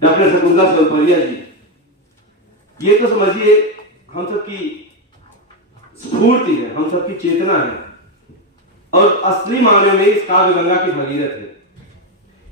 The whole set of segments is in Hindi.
डॉक्टर शकुंतला सोलपरिया जी, ये तो समझिए हम सबकी स्फूर्ति है, हम सबकी चेतना है और असली मायने में इस काव्य गंगा की भगीरथ है।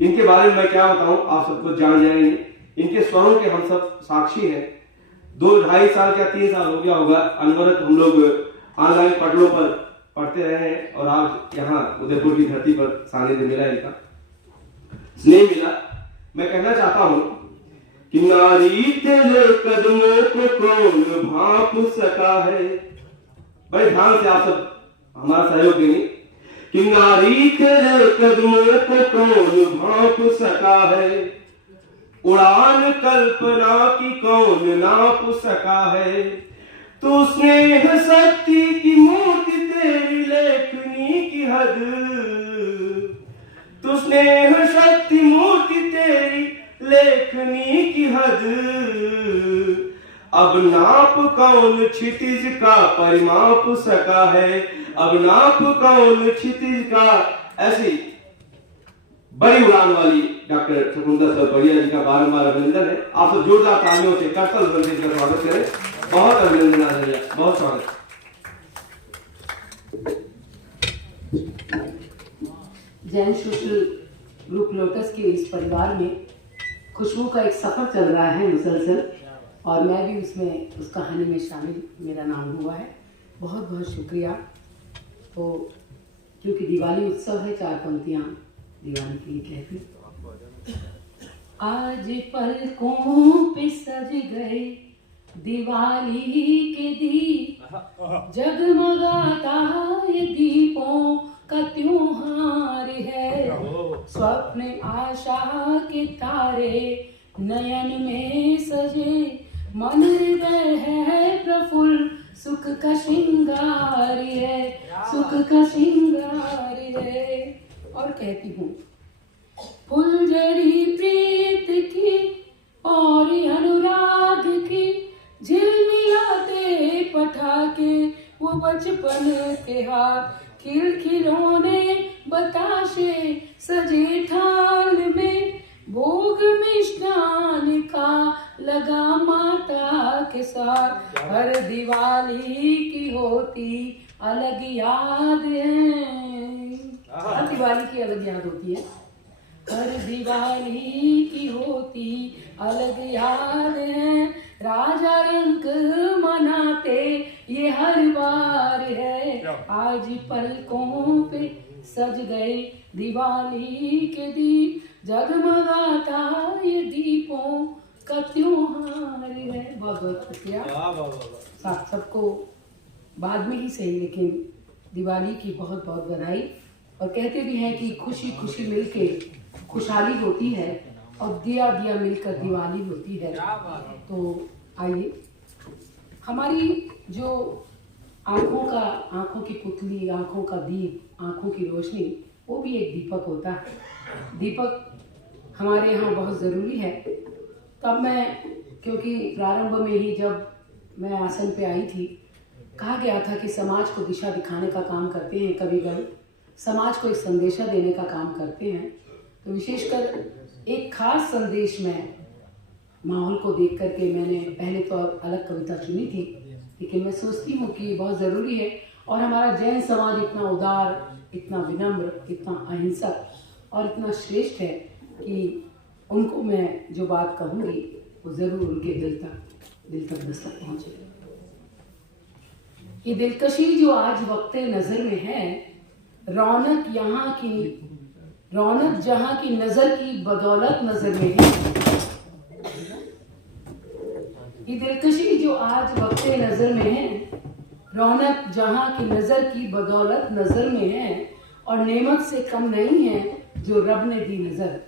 इनके बारे में मैं क्या बताऊं, आप सबको जान जाएंगे। इनके स्वरों के हम सब साक्षी हैं। 2-2.5 साल क्या 3 साल हो गया होगा अनवरत हम लोग ऑनलाइन पटलों पर पढ़ते रहे हैं और आज यहाँ उदयपुर की धरती पर सानिध्य मिला, इनका स्नेह मिला। मैं कहना चाहता हूं कि नारी तेरे कदमों को कौन भांप सका है। बड़े ध्यान से आप सब हमारा सहयोग देंगे कि नारी तेरे कदमों को कौन भांप सका है, उड़ान कल्पना की कौन नाप सका है। तू स्नेह शक्ति की मूर्ति तेरी लेखनी की हद, तू स्नेह शक्ति मूर्ति तेरी लेखनी की हद। अब नाप कौन क्षितिज का परिमाप सका है, अब नाप कौन क्षितिज का। ऐसी बड़ी उड़ान वाली डॉक्टर शकुंतला सोलपरिया जी का बारंबार अभिनंदन है। आप सब जोरदार तालियों से करतल बंदी का स्वागत करें। बहुत अभिनंदन आचार्य, बहुत स्वागत। जैन सोशल ग्रुप लोटस के इस परिवार में खुशबू का एक सफर चल रहा है मुसलसल, और मैं भी उसमें उस कहानी में शामिल, मेरा नाम हुआ है। बहुत बहुत शुक्रिया। तो क्योंकि दिवाली उत्सव है, 4 पंक्तियाँ दिवाली के लिए कहती। आज पलकों पे सज गए दिवाली के दीप, जगमगाता ये दीपों का त्योहार है। स्वप्न आशा के तारे नयन में सजे, मन हृदय है प्रफुल्ल, सुख का श्रृंगार है, सुख का श्रृंगार है। और कहती हूँ, फुलझड़ी प्रीत की और अनुराग की झिलमिलाते पटाखे, वो बचपन के हाथ खिलखिलौने बताशे सजे थाल में, भोग मिष्ठान का लगा माता के साथ। हर दिवाली की होती अलग याद है, हर दिवाली की अलग याद होती है। हर दिवाली की होती अलग याद है, राजा रंग मनाते ये हर बार है। आज पलकों पे सज गए दिवाली के दीप, जगमगाता ये दीपों का त्योहार है। बहुत बहुत शुक्रिया। साथ सबको बाद में ही सही, लेकिन दिवाली की बहुत बहुत बधाई। और कहते भी हैं कि खुशी खुशी मिलके खुशहाली होती है, और दिया दिया मिलकर दिवाली होती है। तो आइए, हमारी जो आंखों की पुतली, आंखों का दीप, आंखों की रोशनी, वो भी एक दीपक होता है। दीपक हमारे यहाँ बहुत ज़रूरी है। तब मैं, क्योंकि प्रारंभ में ही जब मैं आसन पे आई थी, कहा गया था कि समाज को दिशा दिखाने का काम करते हैं कविगण, समाज को एक संदेशा देने का काम करते हैं। तो विशेषकर एक खास संदेश में माहौल को देख करके मैंने पहले तो अलग कविता चुनी थी, लेकिन मैं सोचती हूँ कि बहुत ज़रूरी है। और हमारा जैन समाज इतना उदार, इतना विनम्र, इतना अहिंसक और इतना श्रेष्ठ है कि उनको मैं जो बात कहूँगी वो ज़रूर उनके दिल तक दस्तक पहुँचेगी। ये दिलकशी जो आज वक्ते नज़र में है, रौनक जहाँ की नज़र की बदौलत नज़र में है। ये दिलकशी जो आज वक्ते नज़र में है, रौनक जहाँ की नज़र की बदौलत नज़र में है, और नेमत से कम नहीं है जो रब ने दी नज़र।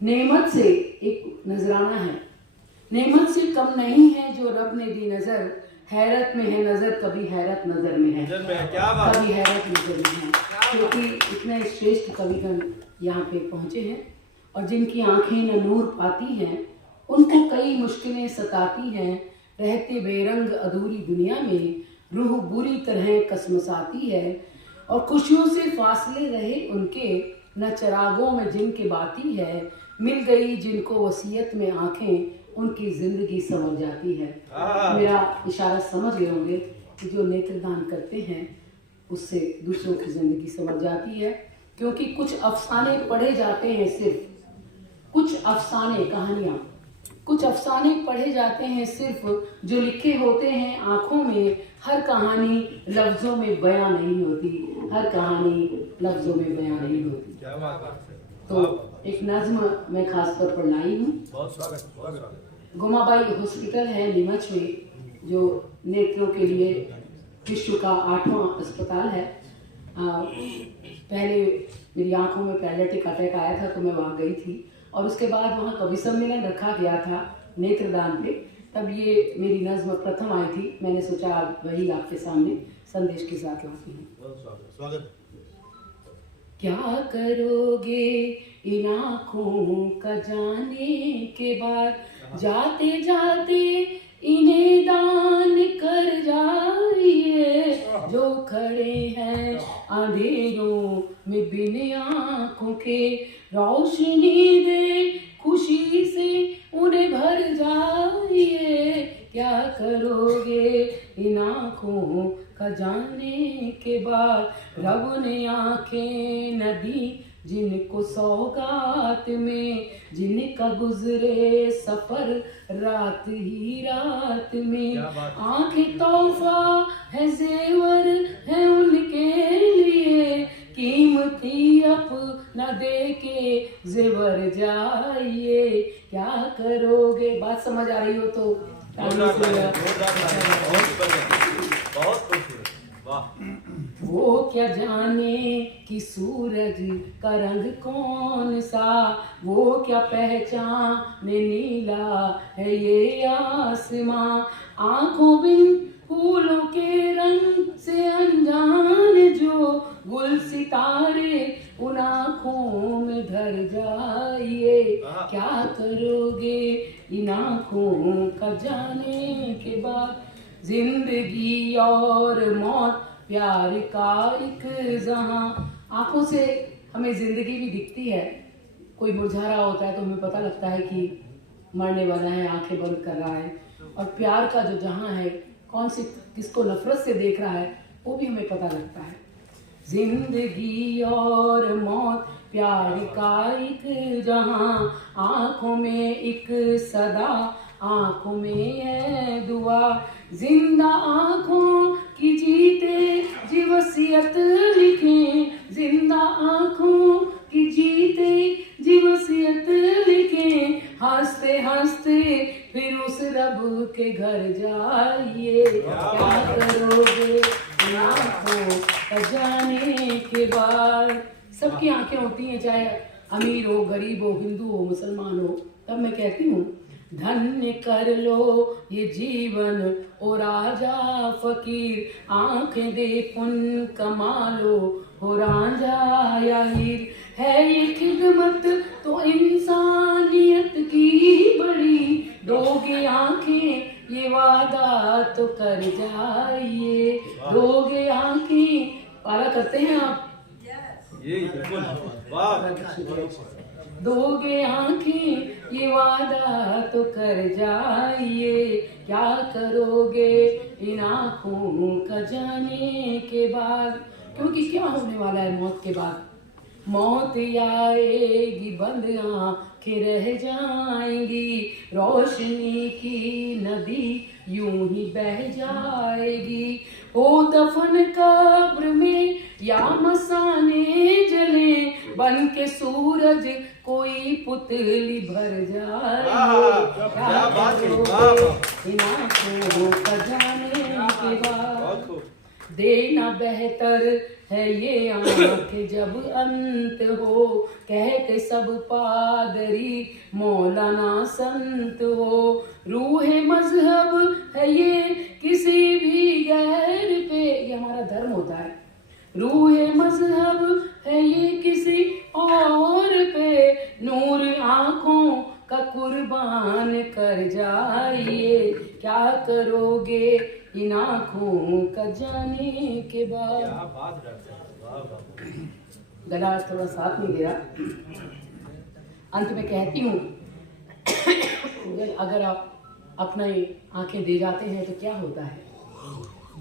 नेमत से एक नजराना है, नेमत से कम नहीं है जो रब ने दी नज़र। हैरत में है नज़र, कभी हैरत नज़र में है, कभी हैरत नज़र में है। क्योंकि इतने श्रेष्ठ कविगण यहाँ पे पहुँचे हैं, और जिनकी आंखें न नूर पाती हैं, उनको कई मुश्किलें सताती हैं। रहते बेरंग अधूरी दुनिया में रूह बुरी तरह कसमसाती है, और खुशियों से फासले रहे उनके, न चरागों में जिनके बाती है। मिल गई जिनको वसीयत में आंखें, उनकी जिंदगी संवर जाती है। मेरा इशारा समझ गए होंगे कि जो नेत्रदान करते हैं उससे दूसरों की जिंदगी संवर जाती है। क्योंकि कुछ अफसाने पढ़े जाते हैं, सिर्फ कुछ अफसाने, कहानियाँ, कुछ अफसाने पढ़े जाते हैं सिर्फ, जो लिखे होते हैं आंखों में। हर कहानी लफ्जों में बयां नहीं होती, हर कहानी लफ्जों में बयां नहीं होती। तो एक नज्म मैं खास तौर पर लाई हूँ। गुमाबाई हॉस्पिटल है नीमच में, जो नेत्रों के लिए विश्व का 8वां अस्पताल है। पहले मेरी आंखों में पैरालिटिक अटैक आया था तो मैं वहाँ गई थी, और उसके बाद वहाँ कवि सम्मेलन रखा गया था नेत्रदान पे, तब ये मेरी नज्म प्रथम आई थी। मैंने सोचा आज वही आपके सामने संदेश के साथ लाती हूँ। स्वागत। क्या करोगे इन आँखों का जाने के बाद, जाते जाते इन्हें दान कर जाइए। जो खड़े हैं अंधेरों में बिन आँखों के, रोशनी दे खुशी से उन्हें भर जाइए। क्या करोगे इन आँखों का जाने के बाद, रब ने आँखें न दी जिनको सौगात में, जिनका गुजरे सफर रात ही रात में। आँखें तोहफा है, जेवर है उनके लिए, कीमती अपना दे के जेवर जाइए। क्या करोगे, बात समझ आ रही हो तो बहुत वाह। वो क्या जाने कि सूरज का रंग कौन सा, वो क्या पहचाने नीला है ये आसमां। आंखों बिन फूलों के रंग से अनजान, जो गुल सितारे उन आँखों में धर जाइए। क्या करोगे इन आँखों का जाने के बाद, जिंदगी और मौत प्यार का एक जहां। आंखों से हमें जिंदगी भी दिखती है, कोई मुरझा रहा होता है तो हमें पता लगता है कि मरने वाला है, आंखें बंद कर रहा है। और प्यार का जो जहां है, कौन सी किसको नफरत से देख रहा है, वो भी हमें पता लगता है। जिंदगी और मौत प्यार का एक जहां, आंखों में एक सदा, आंखों में है दुआ। जिंदा आंखों की जीते जी वसीयत लिखें, जिंदा आंखों की जीते जी वसीयत लिखें। हंसते हंसते फिर उस रब के घर जाइए। क्या करोगे आंखों का जाने के बाद। सबकी आंखें होती हैं, चाहे अमीर हो, गरीब हो, हिंदू हो, मुसलमान हो। तब मैं कहती हूँ, धन्य कर लो ये जीवन ओ राजा फकीर, आंखें दे पुन कमा लो हो रांझा या हीर। है ये खिदमत तो इंसानियत की बड़ी, दोगे आंखें ये वादा तो कर जाइए। दोगे आंखें, पारा करते हैं आप? ये बिल्कुल वाह। दोगे आंखें ये वादा तो कर जाइए। क्या करोगे इन आँखों का जाने के बाद। क्योंकि क्या होने वाला है मौत के बाद। मौत आएगी, बंद आंखें रह जाएंगी, रोशनी की नदी यूं ही बह जाएगी। हो दफन कब्र में या मसाने जले, बन के सूरज कोई पुतली भर जाए। क्या करोगे इन आँखों का जाने के बाद। देना बेहतर है ये आँखें जब अंत हो, कहते सब पादरी मौलाना संत हो। रूह मजहब है ये किसी भी गैर पे, ये हमारा धर्म होता है। रूह मजहब है ये किसी और पे, नूर आँखों का कुर्बान कर जाइए। क्या करोगे इन आँखों का जाने के बाद। गला थोड़ा साथ में गिरा। अंत में कहती हूँ अगर आप अपनी आंखें दे जाते हैं तो क्या होता है।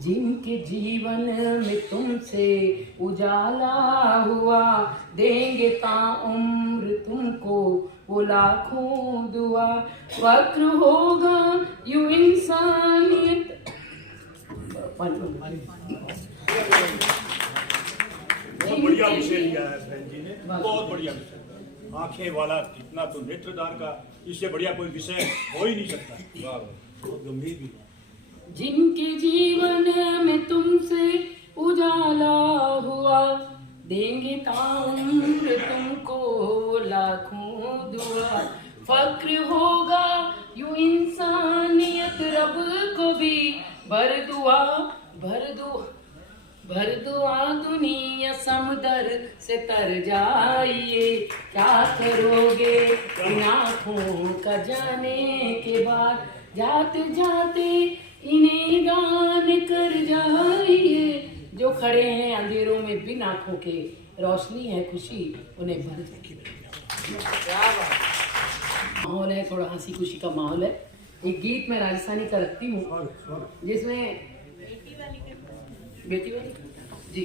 जिनके जीवन में तुमसे उजाला हुआ, देंगे ताउम्र तुमको वो लाखों दुआ। फक्र होगा यूं इंसानियत। बहुत बढ़िया विषय लिया है बहन जी ने, बहुत बढ़िया विषय। आंखें वाला जितना तो नेत्रदान का, इससे बढ़िया कोई विषय हो ही नहीं सकता। बहुत गंभीर भी। जिनके जीवन में तुमसे उजाला हुआ, देंगे ताउम्र तुमको लाखों दुआ। फक्र होगा यूं इंसानियत रब को भी भर दुआ, भर दुआ, भर दुआ। दुनिया समंदर से तर जाइए, क्या करोगे इन आँखों का जाने के बाद। जाते जाते इन्हें दान कर जाइए, जो खड़े हैं अंधेरों में बिन आँखों के, रोशनी है खुशी उन्हें भर जाइए। माहौल है, थोड़ा हंसी खुशी का माहौल है। एक गीत मैं राजस्थानी का रखती हूँ जिसमें बेटी वाली जी